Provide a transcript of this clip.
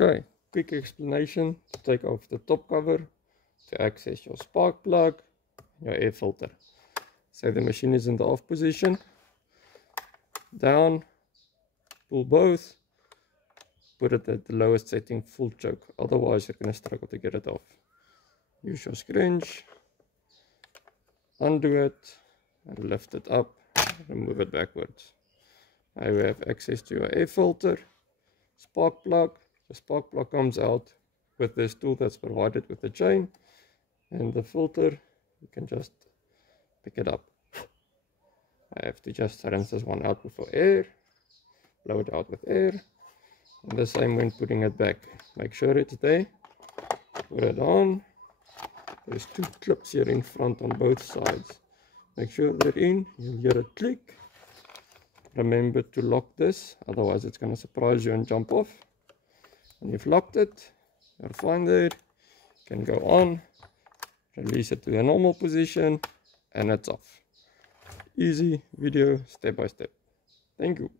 Okay, quick explanation to take off the top cover to access your spark plug, your air filter. So the machine is in the off position, down, pull both, put it at the lowest setting, full choke, otherwise you're going to struggle to get it off. Use your scrunch, undo it, and lift it up, remove it backwards. Now we have access to your air filter, spark plug. The spark plug comes out with this tool that's provided with the chain, and the filter, you can just pick it up. I have to just rinse this one out for air, blow it out with air, and the same when putting it back. Make sure it's there, put it on. There's two clips here in front on both sides. Make sure they're in, you'll hear it click. Remember to lock this, otherwise it's going to surprise you and jump off. When you've locked it, you're fine there. You can go on, release it to the normal position, and it's off. Easy video, step by step. Thank you.